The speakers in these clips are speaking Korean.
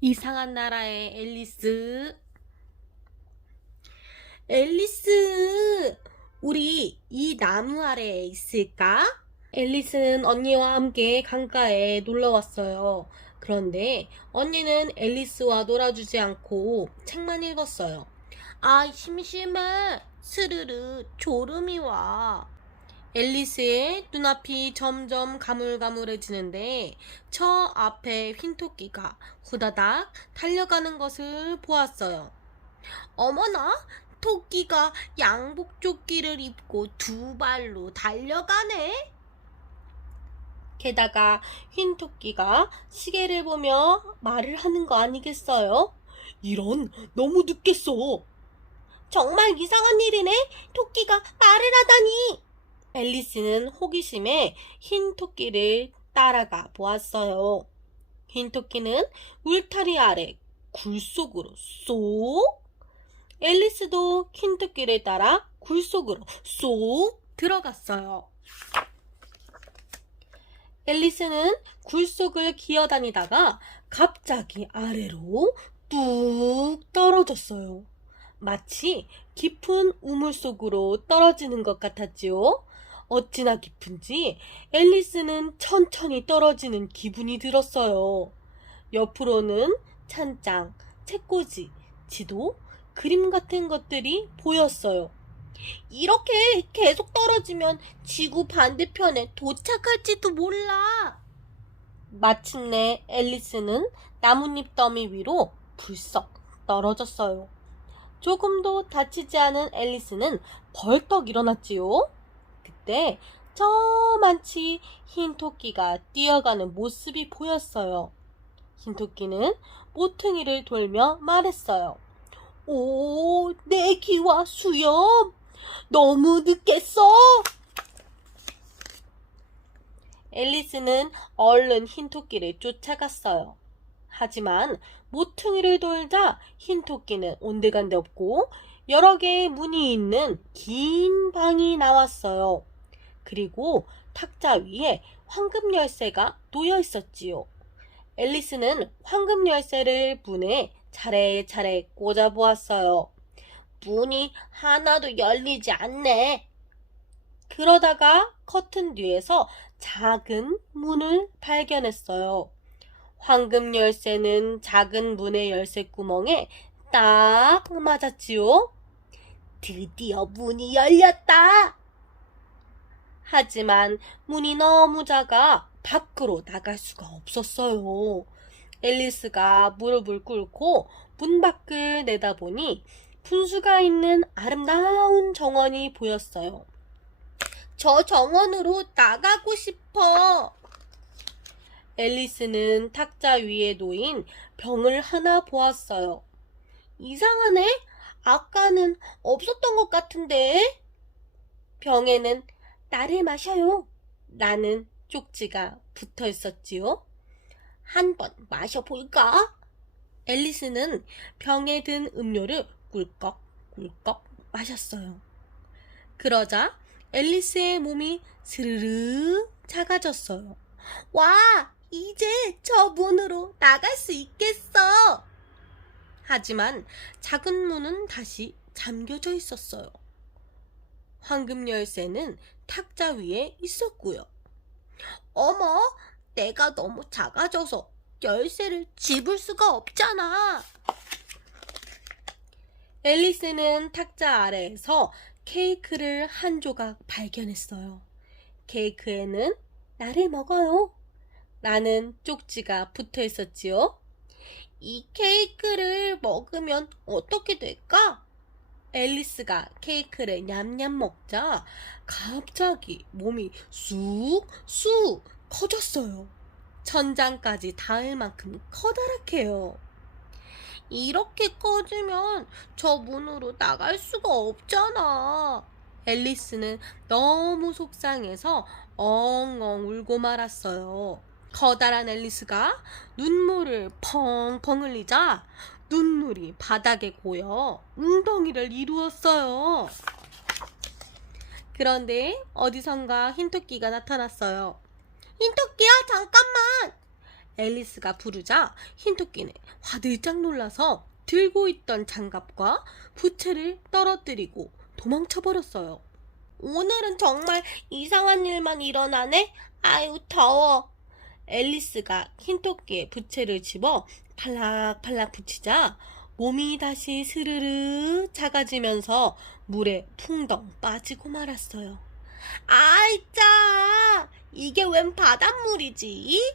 이상한 나라의 앨리스. 앨리스, 우리 이 나무 아래에 있을까? 앨리스는 언니와 함께 강가에 놀러 왔어요. 그런데 언니는 앨리스와 놀아주지 않고 책만 읽었어요. 아, 심심해. 스르르, 졸음이 와. 앨리스의 눈앞이 점점 가물가물해지는데 저 앞에 흰토끼가 후다닥 달려가는 것을 보았어요. 어머나, 토끼가 양복조끼를 입고 두 발로 달려가네. 게다가 흰토끼가 시계를 보며 말을 하는 거 아니겠어요? 이런, 너무 늦겠어. 정말 이상한 일이네. 토끼가 말을 하다니. 앨리스는 호기심에 흰 토끼를 따라가 보았어요. 흰 토끼는 울타리 아래 굴 속으로 쏙. 앨리스도 흰 토끼를 따라 굴 속으로 쏙 들어갔어요. 앨리스는 굴 속을 기어다니다가 갑자기 아래로 뚝 떨어졌어요. 마치 깊은 우물 속으로 떨어지는 것 같았지요. 어찌나 깊은지 앨리스는 천천히 떨어지는 기분이 들었어요. 옆으로는 찬장, 책꽂이, 지도, 그림 같은 것들이 보였어요. 이렇게 계속 떨어지면 지구 반대편에 도착할지도 몰라. 마침내 앨리스는 나뭇잎 더미 위로 불썩 떨어졌어요. 조금도 다치지 않은 앨리스는 벌떡 일어났지요. 그때 저만치 흰 토끼가 뛰어가는 모습이 보였어요. 흰 토끼는 모퉁이를 돌며 말했어요. 오, 내 기와 수염! 너무 늦겠어! 앨리스는 얼른 흰 토끼를 쫓아갔어요. 하지만 모퉁이를 돌자 흰 토끼는 온데간데 없고 여러 개의 문이 있는 긴 방이 나왔어요. 그리고 탁자 위에 황금 열쇠가 놓여 있었지요. 앨리스는 황금 열쇠를 문에 차례차례 꽂아 보았어요. 문이 하나도 열리지 않네. 그러다가 커튼 뒤에서 작은 문을 발견했어요. 황금 열쇠는 작은 문의 열쇠 구멍에 딱 맞았지요. 드디어 문이 열렸다. 하지만 문이 너무 작아 밖으로 나갈 수가 없었어요. 앨리스가 무릎을 꿇고 문 밖을 내다보니 분수가 있는 아름다운 정원이 보였어요. 저 정원으로 나가고 싶어. 앨리스는 탁자 위에 놓인 병을 하나 보았어요. 이상하네? 아까는 없었던 것 같은데? 병에는 나를 마셔요. 라는 쪽지가 붙어 있었지요. 한번 마셔볼까? 앨리스는 병에 든 음료를 꿀꺽꿀꺽 마셨어요. 그러자 앨리스의 몸이 스르르 작아졌어요. 와, 이제 저 문으로 나갈 수 있겠어. 하지만 작은 문은 다시 잠겨져 있었어요. 황금 열쇠는 탁자 위에 있었고요. 어머, 내가 너무 작아져서 열쇠를 집을 수가 없잖아. 앨리스는 탁자 아래에서 케이크를 한 조각 발견했어요. 케이크에는 나를 먹어요. 라는 쪽지가 붙어 있었지요. 이 케이크를 먹으면 어떻게 될까? 앨리스가 케이크를 냠냠 먹자 갑자기 몸이 쑥쑥 커졌어요. 천장까지 닿을 만큼 커다랗게요. 이렇게 커지면 저 문으로 나갈 수가 없잖아. 앨리스는 너무 속상해서 엉엉 울고 말았어요. 커다란 앨리스가 눈물을 펑펑 흘리자 눈물이 바닥에 고여 웅덩이를 이루었어요. 그런데 어디선가 흰토끼가 나타났어요. 흰토끼야, 잠깐만. 앨리스가 부르자 흰토끼는 화들짝 놀라서 들고 있던 장갑과 부채를 떨어뜨리고 도망쳐버렸어요. 오늘은 정말 이상한 일만 일어나네? 아유, 더워. 앨리스가 흰토끼의 부채를 집어 팔락팔락 붙이자 몸이 다시 스르르 작아지면서 물에 풍덩 빠지고 말았어요. 아이, 짜! 이게 웬 바닷물이지?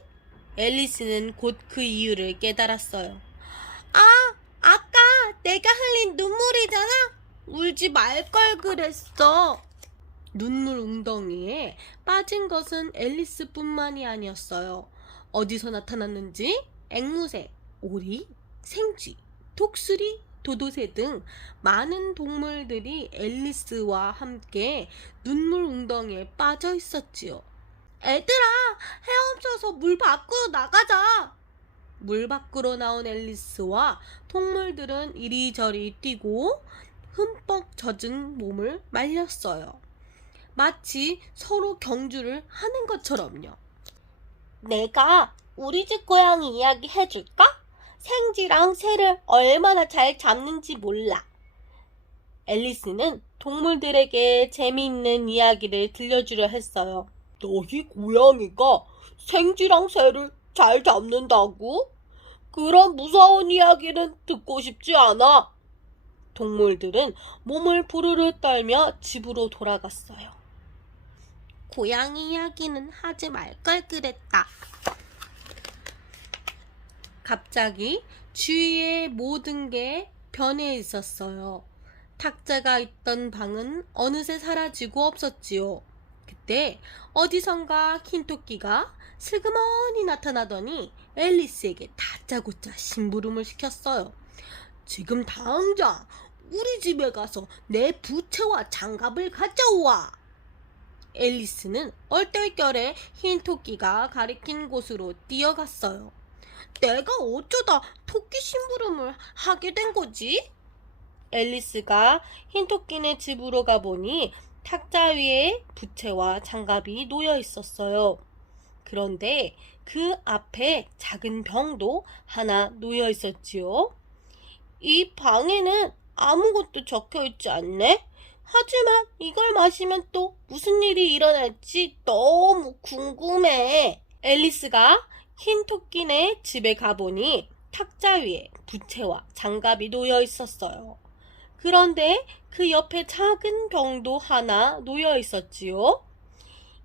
앨리스는 곧 그 이유를 깨달았어요. 아까 내가 흘린 눈물이잖아? 울지 말 걸 그랬어. 눈물 웅덩이에 빠진 것은 앨리스뿐만이 아니었어요. 어디서 나타났는지 앵무새, 오리, 생쥐, 독수리, 도도새 등 많은 동물들이 앨리스와 함께 눈물 웅덩이에 빠져 있었지요. 애들아, 헤엄쳐서 물 밖으로 나가자. 물 밖으로 나온 앨리스와 동물들은 이리저리 뛰고 흠뻑 젖은 몸을 말렸어요. 마치 서로 경주를 하는 것처럼요. 내가 우리 집 고양이 이야기 해줄까? 생쥐랑 새를 얼마나 잘 잡는지 몰라. 앨리스는 동물들에게 재미있는 이야기를 들려주려 했어요. 너희 고양이가 생쥐랑 새를 잘 잡는다고? 그런 무서운 이야기는 듣고 싶지 않아. 동물들은 몸을 부르르 떨며 집으로 돌아갔어요. 고양이 이야기는 하지 말 걸 그랬다. 갑자기 주위의 모든 게 변해 있었어요. 탁자가 있던 방은 어느새 사라지고 없었지요. 그때 어디선가 흰토끼가 슬그머니 나타나더니 앨리스에게 다짜고짜 심부름을 시켰어요. 지금 당장 우리 집에 가서 내 부채와 장갑을 가져와. 앨리스는 얼떨결에 흰토끼가 가리킨 곳으로 뛰어갔어요. 내가 어쩌다 토끼 심부름을 하게 된 거지? 앨리스가 흰토끼네 집으로 가보니 탁자 위에 부채와 장갑이 놓여 있었어요. 그런데 그 앞에 작은 병도 하나 놓여 있었지요. 이 방에는 아무것도 적혀 있지 않네? 하지만 이걸 마시면 또 무슨 일이 일어날지 너무 궁금해. 앨리스가 흰토끼네 집에 가보니 탁자 위에 부채와 장갑이 놓여 있었어요. 그런데 그 옆에 작은 병도 하나 놓여 있었지요.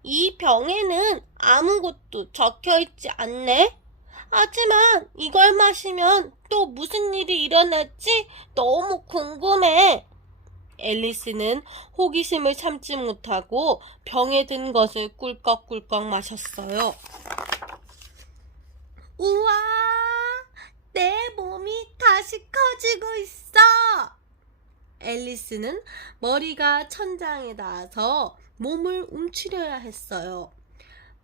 이 병에는 아무것도 적혀 있지 않네? 하지만 이걸 마시면 또 무슨 일이 일어날지 너무 궁금해. 앨리스는 호기심을 참지 못하고 병에 든 것을 꿀꺽꿀꺽 마셨어요. 우와! 내 몸이 다시 커지고 있어! 앨리스는 머리가 천장에 닿아서 몸을 움츠려야 했어요.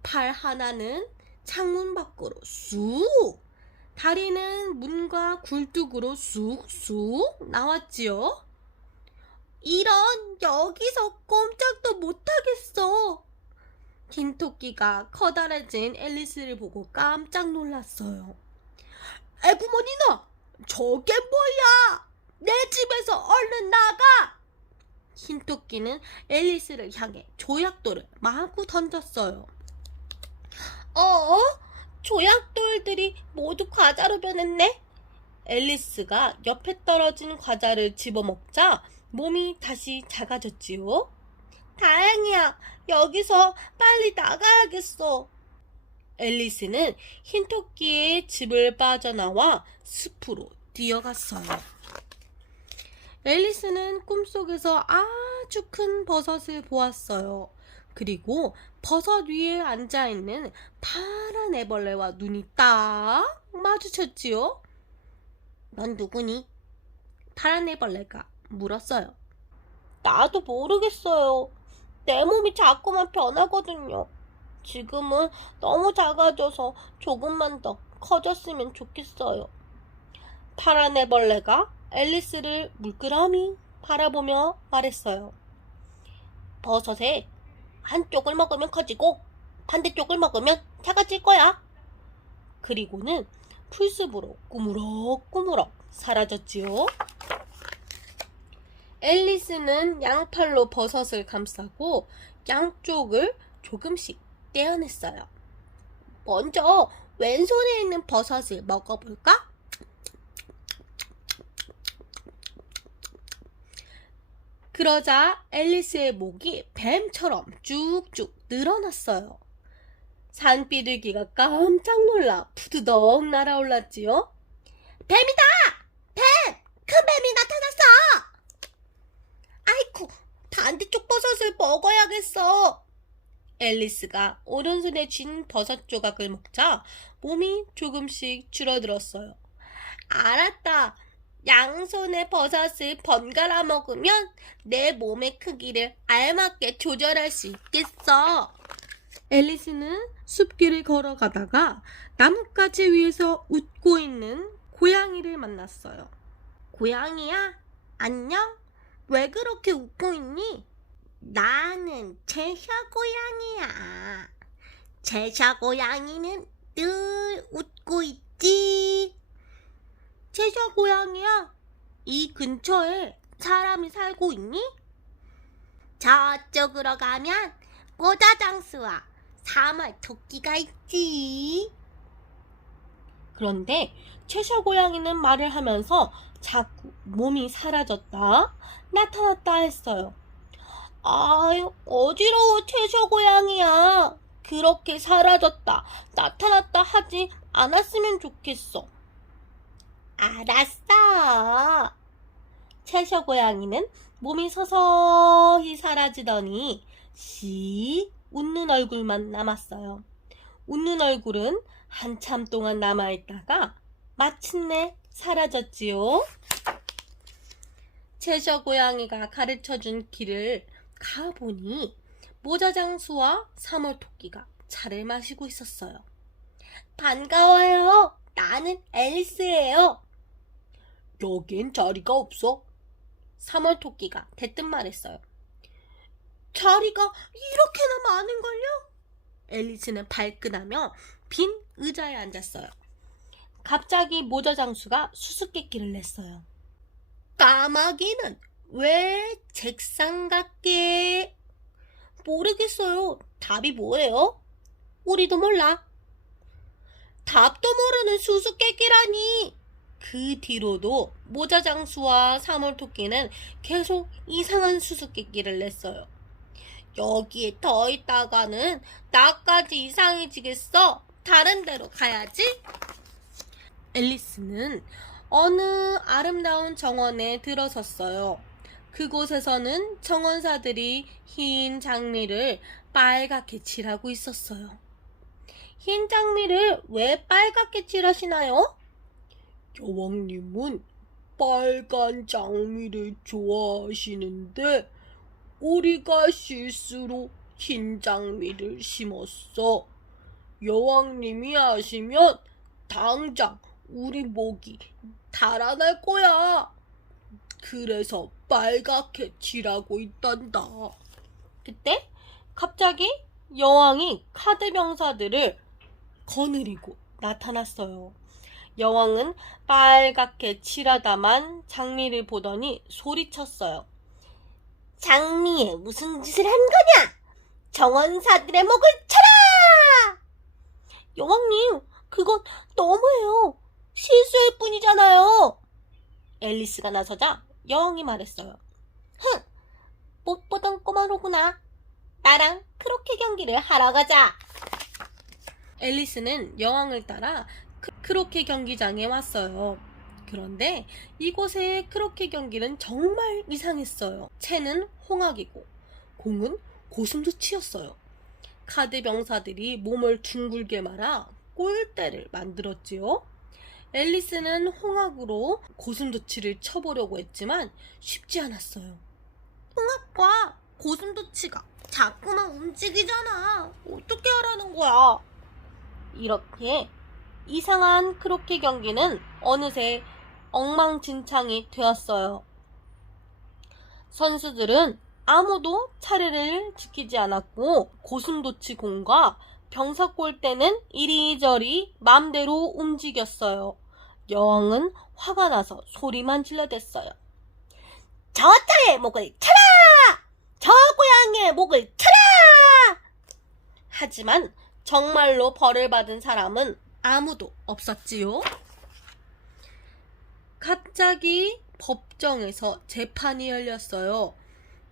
팔 하나는 창문 밖으로 쑥! 다리는 문과 굴뚝으로 쑥쑥 나왔지요. 이런, 여기서 꼼짝도 못하겠어. 흰토끼가 커다래진 앨리스를 보고 깜짝 놀랐어요. 에구머니나, 저게 뭐야? 내 집에서 얼른 나가! 흰토끼는 앨리스를 향해 조약돌을 마구 던졌어요. 조약돌들이 모두 과자로 변했네? 앨리스가 옆에 떨어진 과자를 집어먹자 몸이 다시 작아졌지요. 다행이야. 여기서 빨리 나가야겠어. 앨리스는 흰토끼의 집을 빠져나와 숲으로 뛰어갔어요. 앨리스는 꿈속에서 아주 큰 버섯을 보았어요. 그리고 버섯 위에 앉아있는 파란 애벌레와 눈이 딱 마주쳤지요. 넌 누구니? 파란 애벌레가 물었어요. 나도 모르겠어요. 내 몸이 자꾸만 변하거든요. 지금은 너무 작아져서 조금만 더 커졌으면 좋겠어요. 파란 애벌레가 앨리스를 물끄러미 바라보며 말했어요. 버섯에 한쪽을 먹으면 커지고 반대쪽을 먹으면 작아질 거야. 그리고는 풀숲으로 꾸무럭꾸무럭 사라졌지요. 앨리스는 양팔로 버섯을 감싸고 양쪽을 조금씩 떼어냈어요. 먼저 왼손에 있는 버섯을 먹어볼까? 그러자 앨리스의 목이 뱀처럼 쭉쭉 늘어났어요. 산비둘기가 깜짝 놀라 푸드덕 날아올랐지요. 뱀이다! 뱀! 큰 뱀이 나타났어! 아이쿠, 반대쪽 버섯을 먹어야겠어. 앨리스가 오른손에 쥔 버섯 조각을 먹자 몸이 조금씩 줄어들었어요. 알았다. 양손에 버섯을 번갈아 먹으면 내 몸의 크기를 알맞게 조절할 수 있겠어. 앨리스는 숲길을 걸어가다가 나뭇가지 위에서 웃고 있는 고양이를 만났어요. 고양이야, 안녕? 왜 그렇게 웃고 있니? 나는 제샤 고양이야. 제샤 고양이는 늘 웃고 있지. 제샤 고양이야, 이 근처에 사람이 살고 있니? 저쪽으로 가면 모자장수와 사물 토끼가 있지. 그런데 제샤 고양이는 말을 하면서 자꾸 몸이 사라졌다 나타났다 했어요. 아유, 어지러워 제샤 고양이야. 그렇게 사라졌다 나타났다 하지 않았으면 좋겠어. 알았어. 채셔 고양이는 몸이 서서히 사라지더니 씩 웃는 얼굴만 남았어요. 웃는 얼굴은 한참 동안 남아있다가 마침내 사라졌지요. 채셔 고양이가 가르쳐준 길을 가보니 모자장수와 사물토끼가 차를 마시고 있었어요. 반가워요. 나는 앨리스예요. 여긴 자리가 없어. 사물토끼가 대뜸 말했어요. 자리가 이렇게나 많은걸요? 앨리스는 발끈하며 빈 의자에 앉았어요. 갑자기 모자장수가 수수께끼를 냈어요. 까마귀는 왜 책상 같게? 모르겠어요. 답이 뭐예요? 우리도 몰라. 답도 모르는 수수께끼라니. 그 뒤로도 모자장수와 사물토끼는 계속 이상한 수수께끼를 냈어요. 여기에 더 있다가는 나까지 이상해지겠어. 다른 데로 가야지. 앨리스는 어느 아름다운 정원에 들어섰어요. 그곳에서는 정원사들이 흰 장미를 빨갛게 칠하고 있었어요. 흰 장미를 왜 빨갛게 칠하시나요? 여왕님은 빨간 장미를 좋아하시는데 우리가 실수로 흰 장미를 심었어. 여왕님이 아시면 당장 우리 목이 달아날 거야. 그래서 빨갛게 칠하고 있단다. 그때 갑자기 여왕이 카드 병사들을 거느리고 나타났어요. 여왕은 빨갛게 칠하다만 장미를 보더니 소리쳤어요. 장미에 무슨 짓을 한 거냐? 정원사들의 목을 쳐라! 여왕님, 그건 너무해요. 실수일 뿐이잖아요. 앨리스가 나서자 여왕이 말했어요. 흥, 못 보던 꼬마로구나. 나랑 크로켓 경기를 하러 가자. 앨리스는 여왕을 따라 크로켓 경기장에 왔어요. 그런데 이곳의 크로켓 경기는 정말 이상했어요. 채는 홍학이고 공은 고슴도치였어요. 카드 병사들이 몸을 둥글게 말아 골대를 만들었지요. 앨리스는 홍학으로 고슴도치를 쳐보려고 했지만 쉽지 않았어요. 홍학과 고슴도치가 자꾸만 움직이잖아. 어떻게 하라는 거야? 이렇게 이상한 크로켓 경기는 어느새 엉망진창이 되었어요. 선수들은 아무도 차례를 지키지 않았고 고슴도치 공과 병사골대는 이리저리 맘대로 움직였어요. 여왕은 화가 나서 소리만 질러댔어요. 저자의 목을 쳐라! 저 고양이의 목을 쳐라! 하지만 정말로 벌을 받은 사람은 아무도 없었지요. 갑자기 법정에서 재판이 열렸어요.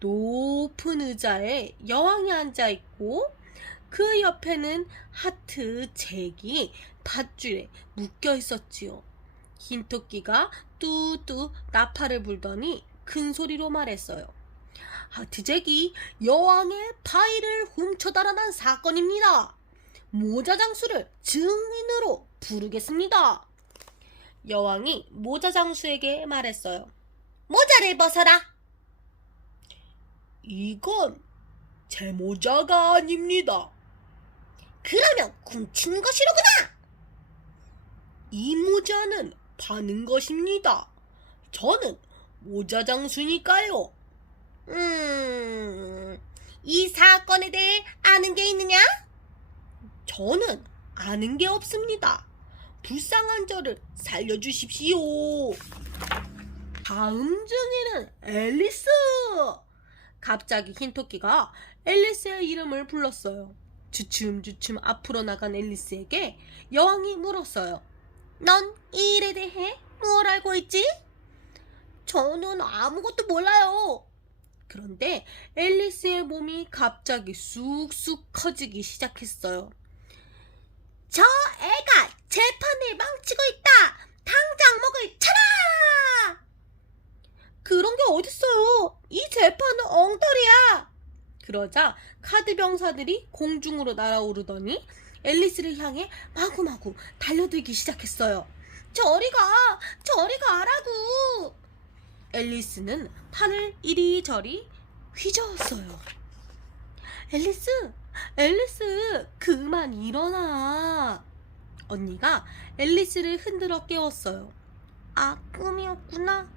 높은 의자에 여왕이 앉아있고 그 옆에는 하트 잭이 밧줄에 묶여 있었지요. 흰토끼가 뚜뚜 나팔을 불더니 큰 소리로 말했어요. 하트 잭이 여왕의 파이를 훔쳐 달아난 사건입니다. 모자 장수를 증인으로 부르겠습니다. 여왕이 모자 장수에게 말했어요. 모자를 벗어라. 이건 제 모자가 아닙니다. 그러면 훔친 것이로구나. 이 모자는 파는 것입니다. 저는 모자 장수니까요. 이 사건에 대해 아는 게 있느냐? 저는 아는 게 없습니다. 불쌍한 저를 살려주십시오. 다음 증인은 앨리스. 갑자기 흰토끼가 앨리스의 이름을 불렀어요. 주춤주춤 앞으로 나간 앨리스에게 여왕이 물었어요. 넌 이 일에 대해 뭘 알고 있지? 저는 아무것도 몰라요. 그런데 앨리스의 몸이 갑자기 쑥쑥 커지기 시작했어요. 저 애가 재판을 망치고 있다. 당장 목을 쳐라. 그런 게 어딨어요. 이 재판은 엉터리야. 그러자 카드 병사들이 공중으로 날아오르더니 앨리스를 향해 마구마구 달려들기 시작했어요. 저리 가라고. 앨리스는 팔을 이리저리 휘저었어요. 앨리스, 그만 일어나. 언니가 앨리스를 흔들어 깨웠어요. 아, 꿈이었구나.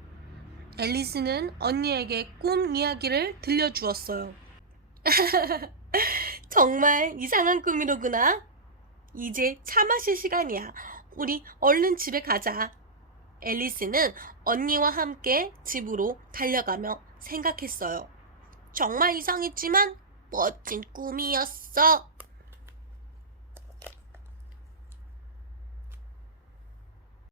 앨리스는 언니에게 꿈 이야기를 들려주었어요. 정말 이상한 꿈이로구나. 이제 차 마실 시간이야. 우리 얼른 집에 가자. 앨리스는 언니와 함께 집으로 달려가며 생각했어요. 정말 이상했지만 멋진 꿈이었어.